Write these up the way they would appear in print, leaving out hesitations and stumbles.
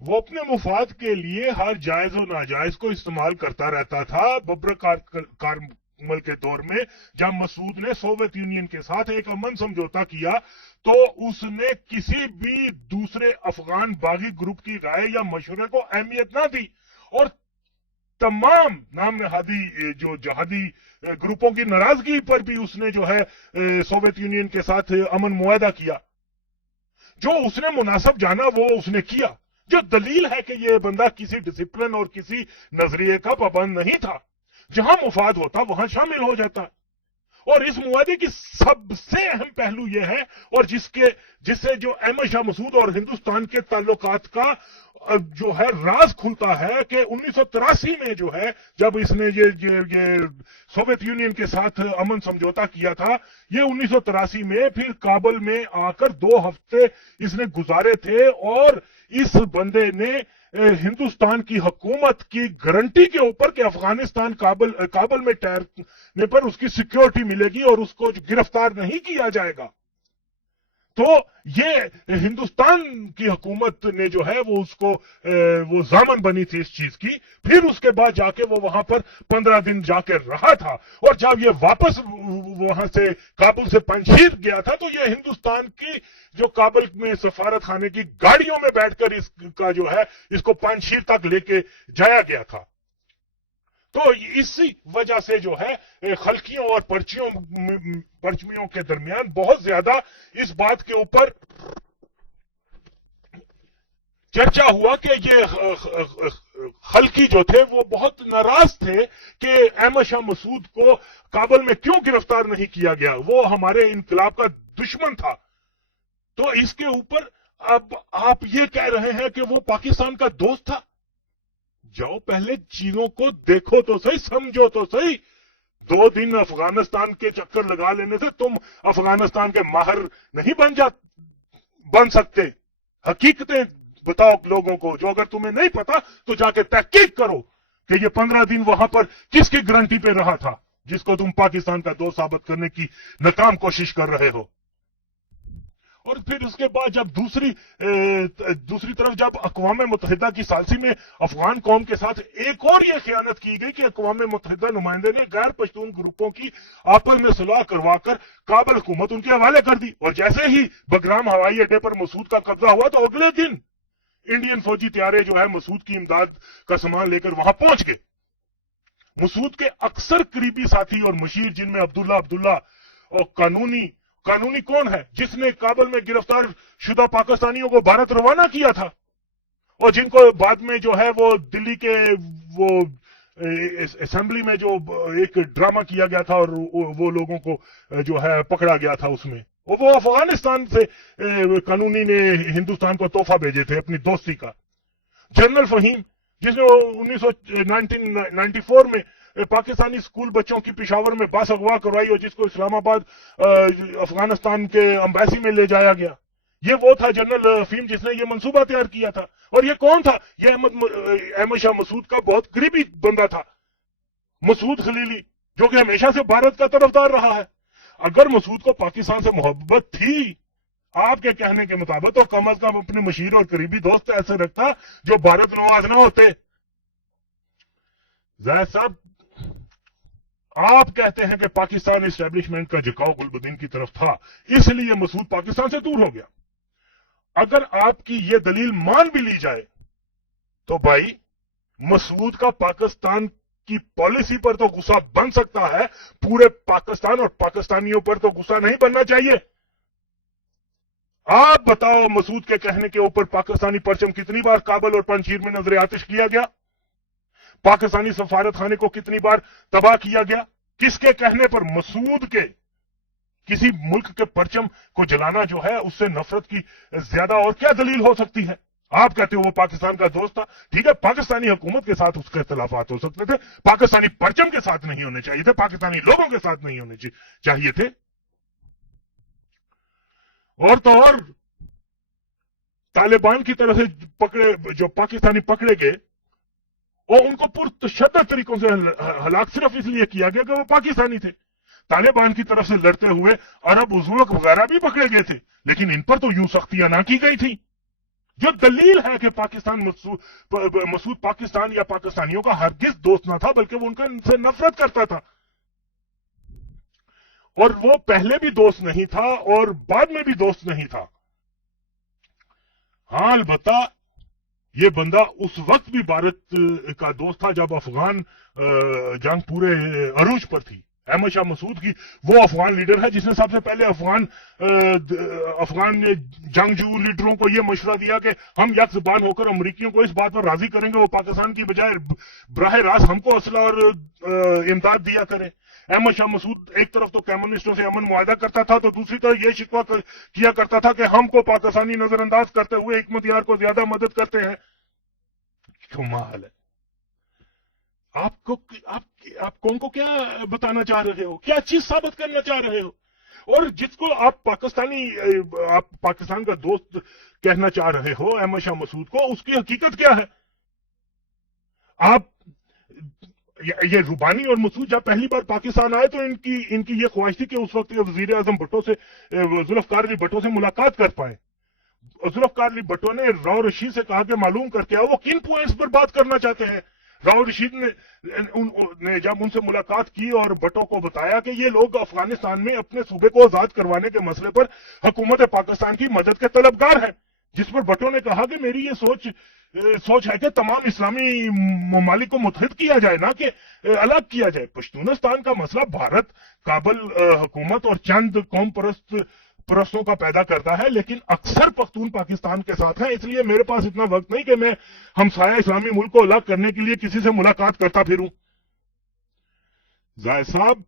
وہ اپنے مفاد کے لیے ہر جائز و ناجائز کو استعمال کرتا رہتا تھا. ببر کارمل کے دور میں جب مسعود نے سوویت یونین کے ساتھ ایک امن سمجھوتا کیا تو اس نے کسی بھی دوسرے افغان باغی گروپ کی رائے یا مشورے کو اہمیت نہ دی, اور تمام نام نہادی جو جہادی گروپوں کی ناراضگی پر بھی اس نے جو ہے سوویت یونین کے ساتھ امن معاہدہ کیا. جو اس نے مناسب جانا وہ اس نے کیا, جو دلیل ہے کہ یہ بندہ کسی ڈسپلن اور کسی نظریے کا پابند نہیں تھا. جہاں مفاد ہوتا وہاں شامل ہو جاتا. اور اس معاہدے کی سب سے اہم پہلو یہ ہے, اور جس سے جو احمد شاہ مسعود اور ہندوستان کے تعلقات کا جو ہے راز کھلتا ہے کہ 1983 میں جو ہے جب اس نے یہ سوویت یونین کے ساتھ امن سمجھوتا کیا تھا, یہ 1983 میں پھر کابل میں آ کر 2 ہفتے اس نے گزارے تھے, اور اس بندے نے ہندوستان کی حکومت کی گارنٹی کے اوپر کہ افغانستان کابل میں ٹھہرنے پر اس کی سیکیورٹی ملے گی اور اس کو گرفتار نہیں کیا جائے گا, تو یہ ہندوستان کی حکومت نے جو ہے وہ اس کو وہ ضامن بنی تھی اس چیز کی. پھر اس کے بعد جا کے وہ وہاں پر 15 دن جا کے رہا تھا, اور جب یہ واپس وہاں سے کابل سے پنجشیر گیا تھا تو یہ ہندوستان کی جو کابل میں سفارت خانے کی گاڑیوں میں بیٹھ کر اس کا جو ہے اس کو پنجشیر تک لے کے جایا گیا تھا. تو اسی وجہ سے جو ہے خلقیوں اور پرچمیوں کے درمیان بہت زیادہ اس بات کے اوپر چرچا ہوا کہ یہ خلقی جو تھے وہ بہت ناراض تھے کہ احمد شاہ مسعود کو کابل میں کیوں گرفتار نہیں کیا گیا, وہ ہمارے انقلاب کا دشمن تھا. تو اس کے اوپر اب آپ یہ کہہ رہے ہیں کہ وہ پاکستان کا دوست تھا. جاؤ پہلے چیزوں کو دیکھو تو صحیح, سمجھو تو صحیح. 2 دن افغانستان کے چکر لگا لینے سے تم افغانستان کے ماہر نہیں بن سکتے. حقیقتیں بتاؤ لوگوں کو, جو اگر تمہیں نہیں پتا تو جا کے تحقیق کرو کہ یہ 15 دن وہاں پر کس کی گارنٹی پہ رہا تھا جس کو تم پاکستان کا دوست ثابت کرنے کی ناکام کوشش کر رہے ہو. اور پھر اس کے بعد جب دوسری طرف جب اقوام متحدہ کی ثالثی میں افغان قوم کے ساتھ ایک اور یہ خیانت کی گئی کہ اقوام متحدہ نمائندے نے غیر پشتون گروپوں کی آپس میں صلح کروا کر کابل حکومت ان کے حوالے کر دی, اور جیسے ہی بگرام ہوائی اڈے پر مسعود کا قبضہ ہوا تو اگلے دن انڈین فوجی طیارے جو ہے مسعود کی امداد کا سامان لے کر وہاں پہنچ گئے. مسعود کے اکثر قریبی ساتھی اور مشیر, جن میں عبداللہ اور قانونی کون ہے جس نے کابل میں گرفتار شدہ پاکستانیوں کو بھارت روانہ کیا تھا, اور جن کو بعد میں جو ہے وہ دلی کے وہ اسمبلی میں جو ایک ڈرامہ کیا گیا تھا اور وہ لوگوں کو جو ہے پکڑا گیا تھا اس میں, وہ افغانستان سے قانونی نے ہندوستان کو تحفہ بھیجے تھے اپنی دوستی کا. جنرل فہیم جس نے 1994 میں پاکستانی اسکول بچوں کی پشاور میں بس اغوا کروائی اور جس کو اسلام آباد افغانستان کے امبیسی میں لے جایا گیا, یہ وہ تھا جنرل فہیم جس نے یہ منصوبہ تیار کیا تھا. اور یہ کون تھا؟ یہ احمد شاہ مسعود کا بہت قریبی بندہ تھا, مسعود خلیلی, جو کہ ہمیشہ سے بھارت کا طرفدار رہا ہے. اگر مسعود کو پاکستان سے محبت تھی آپ کے کہنے کے مطابق تو کم از کم اپنے مشیر اور قریبی دوست ایسے رکھتا جو بھارت نواز نہ ہوتے. زاہد صاحب, آپ کہتے ہیں کہ پاکستان اسٹیبلشمنٹ کا جھکاؤ گلبدین کی طرف تھا اس لیے مسعود پاکستان سے دور ہو گیا. اگر آپ کی یہ دلیل مان بھی لی جائے تو بھائی مسعود کا پاکستان کی پالیسی پر تو غصہ بن سکتا ہے, پورے پاکستان اور پاکستانیوں پر تو غصہ نہیں بننا چاہیے. آپ بتاؤ مسعود کے کہنے کے اوپر پاکستانی پرچم کتنی بار کابل اور پنجشیر میں نظر آتش کیا گیا؟ پاکستانی سفارت خانے کو کتنی بار تباہ کیا گیا؟ کس کے کہنے پر؟ مسعود کے. کسی ملک کے پرچم کو جلانا جو ہے اس سے نفرت کی زیادہ اور کیا دلیل ہو سکتی ہے؟ آپ کہتے ہو وہ پاکستان کا دوست تھا, ٹھیک ہے, پاکستانی حکومت کے ساتھ اس کے اختلافات ہو سکتے تھے, پاکستانی پرچم کے ساتھ نہیں ہونے چاہیے تھے, پاکستانی لوگوں کے ساتھ نہیں ہونے چاہیے تھے. اور تو اور طالبان کی طرف سے جو پاکستانی پکڑے گئے اور ان کو پرتشدد طریقوں سے ہلاک صرف اس لیے کیا گیا کہ وہ پاکستانی تھے. طالبان کی طرف سے لڑتے ہوئے عرب ازبک وغیرہ بھی پکڑے گئے تھے, لیکن ان پر تو یوں سختیاں نہ کی گئی تھی جو دلیل ہے کہ مسعود پاکستان یا پاکستانیوں کا ہرگز دوست نہ تھا، بلکہ وہ ان سے نفرت کرتا تھا، اور وہ پہلے بھی دوست نہیں تھا اور بعد میں بھی دوست نہیں تھا۔ ہاں البتہ یہ بندہ اس وقت بھی بھارت کا دوست تھا جب افغان جنگ پورے عروج پر تھی۔ احمد شاہ مسعود کی وہ افغان لیڈر ہے جس نے سب سے پہلے افغان جنگجو لیڈروں کو یہ مشورہ دیا کہ ہم یک زبان ہو کر امریکیوں کو اس بات پر راضی کریں گے وہ پاکستان کی بجائے براہ راست ہم کو اسلحہ اور امداد دیا کریں۔ احمد شاہ مسعود ایک طرف تو کمیونسٹوں سے امن معاہدہ کرتا تھا تو دوسری طرف یہ شکوہ کیا کرتا تھا کہ ہم کو پاکستانی نظر انداز کرتے ہوئے حکمت یار کو زیادہ مدد کرتے ہیں۔ کمال ہے۔ آپ قوم کو کیا بتانا چاہ رہے ہو، کیا چیز ثابت کرنا چاہ رہے ہو؟ اور جس کو آپ پاکستان کا دوست کہنا چاہ رہے ہو احمد شاہ مسعود کو، اس کی حقیقت کیا ہے؟ آپ یہ روبانی اور مسعود جب پہلی بار پاکستان آئے تو ان کی یہ خواہش تھی کہ اس وقت وزیر اعظم ذوالفقار علی بھٹو سے ملاقات کر پائے۔ ذوالفقار علی بھٹو نے راؤ رشید سے کہا کہ معلوم کر کے آؤ وہ کن پوائنٹس پر بات کرنا چاہتے ہیں۔ راؤ رشید نے جب ان سے ملاقات کی اور بھٹو کو بتایا کہ یہ لوگ افغانستان میں اپنے صوبے کو آزاد کروانے کے مسئلے پر حکومت پاکستان کی مدد کے طلبگار ہیں، جس پر بھٹو نے کہا کہ میری یہ سوچ ہے کہ تمام اسلامی ممالک کو متحد کیا جائے، نہ کہ الگ کیا جائے۔ پشتونستان کا مسئلہ بھارت، کابل حکومت اور چند قوم پرستوں کا پیدا کرتا ہے، لیکن اکثر پختون پاکستان کے ساتھ ہیں، اس لیے میرے پاس اتنا وقت نہیں کہ میں ہمسایہ اسلامی ملک کو الگ کرنے کے لیے کسی سے ملاقات کرتا پھروں۔ زاہد صاحب،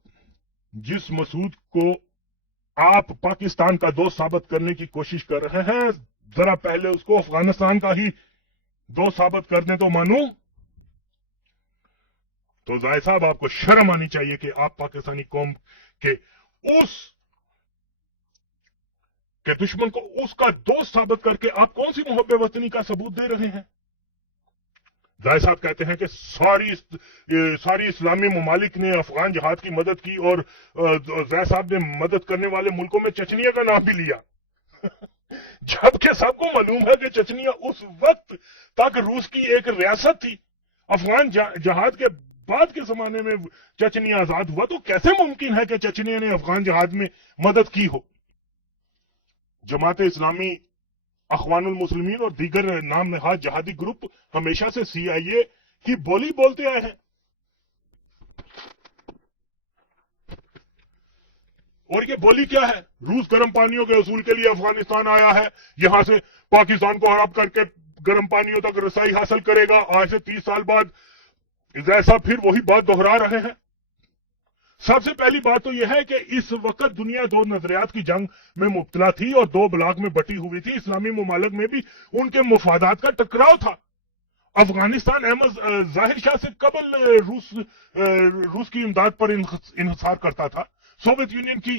جس مسعود کو آپ پاکستان کا دوست ثابت کرنے کی کوشش کر رہے ہیں، ذرا پہلے اس کو افغانستان کا ہی دوست ثابت کر دیں تو مانوں۔ تو زاہد صاحب، آپ کو شرم آنی چاہیے کہ آپ پاکستانی قوم کے دشمن کو اس کا دوست ثابت کر کے آپ کون سی محب وطنی کا ثبوت دے رہے ہیں؟ زاہد صاحب کہتے ہیں کہ ساری اسلامی ممالک نے افغان جہاد کی مدد کی اور زاہد صاحب نے مدد کرنے والے ملکوں میں چچنیا کا نام بھی لیا، جبکہ سب کو معلوم ہے کہ چچنیا اس وقت تک روس کی ایک ریاست تھی۔ افغان جہاد کے بعد کے زمانے میں چچنیا آزاد ہوا، تو کیسے ممکن ہے کہ چچنیا نے افغان جہاد میں مدد کی ہو؟ جماعت اسلامی، اخوان المسلمین اور دیگر نام نہاد جہادی گروپ ہمیشہ سے CIA کی بولی بولتے آئے ہیں۔ اور یہ بولی کیا ہے؟ روس گرم پانیوں کے حصول کے لیے افغانستان آیا ہے، یہاں سے پاکستان کو ہڑپ کر کے گرم پانیوں تک رسائی حاصل کرے گا۔ آج سے 30 سال بعد ایسا پھر وہی بات دہرا رہے ہیں۔ سب سے پہلی بات تو یہ ہے کہ اس وقت دنیا دو نظریات کی جنگ میں مبتلا تھی اور دو بلاک میں بٹی ہوئی تھی۔ اسلامی ممالک میں بھی ان کے مفادات کا ٹکراؤ تھا۔ افغانستان احمد ظاہر شاہ سے قبل روس کی امداد پر انحصار کرتا تھا۔ سوویت یونین کی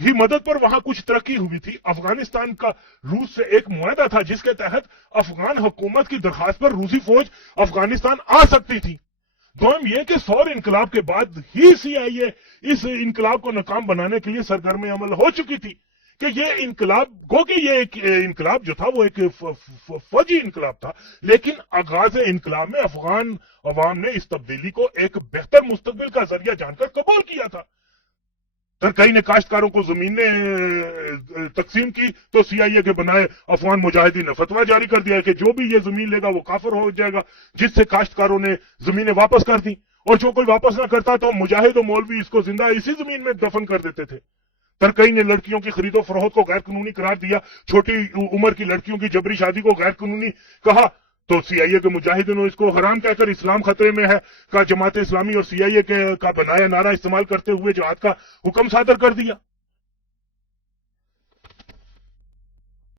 ہی مدد پر وہاں کچھ ترقی ہوئی تھی۔ افغانستان کا روس سے ایک معاہدہ تھا جس کے تحت افغان حکومت کی درخواست پر روسی فوج افغانستان آ سکتی تھی۔ دوم یہ کہ سور انقلاب کے بعد ہی CIA اس انقلاب کو ناکام بنانے کے لیے سرگرم عمل ہو چکی تھی کہ یہ انقلاب ایک انقلاب جو تھا وہ ایک فوجی انقلاب تھا، لیکن آغاز انقلاب میں افغان عوام نے اس تبدیلی کو ایک بہتر مستقبل کا ذریعہ جان کر قبول کیا تھا۔ ترکئی نے کاشتکاروں کو زمینیں تقسیم کی تو CIA کے بنائے افغان مجاہدین نے فتویٰ جاری کر دیا کہ جو بھی یہ زمین لے گا وہ کافر ہو جائے گا، جس سے کاشتکاروں نے زمینیں واپس کر دیں، اور جو کوئی واپس نہ کرتا تو مجاہد و مولوی اس کو زندہ اسی زمین میں دفن کر دیتے تھے۔ ترکئی نے لڑکیوں کی خرید و فروخت کو غیر قانونی قرار دیا، چھوٹی عمر کی لڑکیوں کی جبری شادی کو غیر قانونی کہا تو CIA کے مجاہدین نے اس کو حرام کہہ کر اسلام خطرے میں ہے کا جماعت اسلامی اور CIA کا بنایا نعرہ استعمال کرتے ہوئے جہاد کا حکم صادر کر دیا۔